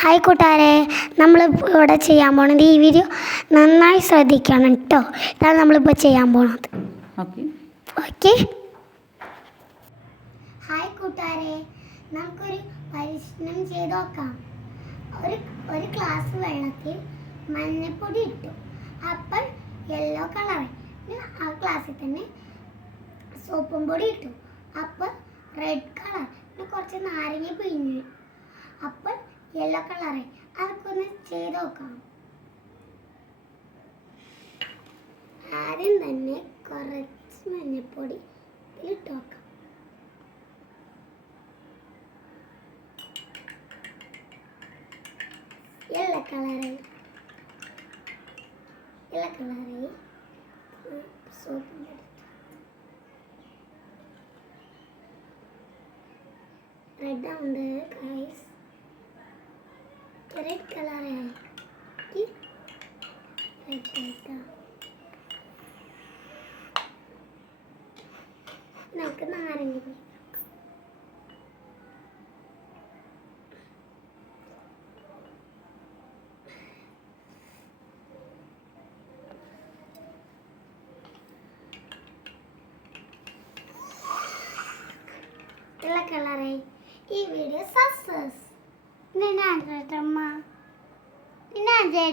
Hi കൂട്ടുകാരെ നമ്മൾ ഇവിടെ ചെയ്യാൻ പോണത് ഈ വീഡിയോ നന്നായി ശ്രദ്ധിക്കണം കേട്ടോ ഇതാണ് നമ്മളിപ്പോൾ ചെയ്യാൻ പോണത്. ഓക്കെ. ഹായ് കൂട്ടുകാരെ നമുക്കൊരു പരീക്ഷണം ചെയ്ത് നോക്കാം. ഒരു ഒരു ഗ്ലാസ് വെള്ളത്തിൽ മഞ്ഞപ്പൊടി ഇട്ടു. അപ്പോൾ യെല്ലോ കളർ ആ ഗ്ലാസ്സിൽ തന്നെ സോപ്പും പൊടി ഇട്ടു. അപ്പോൾ റെഡ് കളർ പിന്നെ കുറച്ച് നാരങ്ങ പിഴിഞ്ഞു യെല്ലോ കളറ്. അതൊക്കെ ചെയ്ത് നോക്കാം. ആദ്യം തന്നെ കുറച്ച് മഞ്ഞപ്പൊടി ഇതിലിട്ട് നോക്കാം yellow colour. Yellow colour. സോപ്പിന്റെ red ഉണ്ട് ഗൈസ് റെഡ് കളറായി റെഡ് ആയിട്ടാ നമുക്ക് നാരങ്ങ കളറായി ഈ വീഡിയോ സക്സസ് నేను ఆడతామ్మా నేను అదే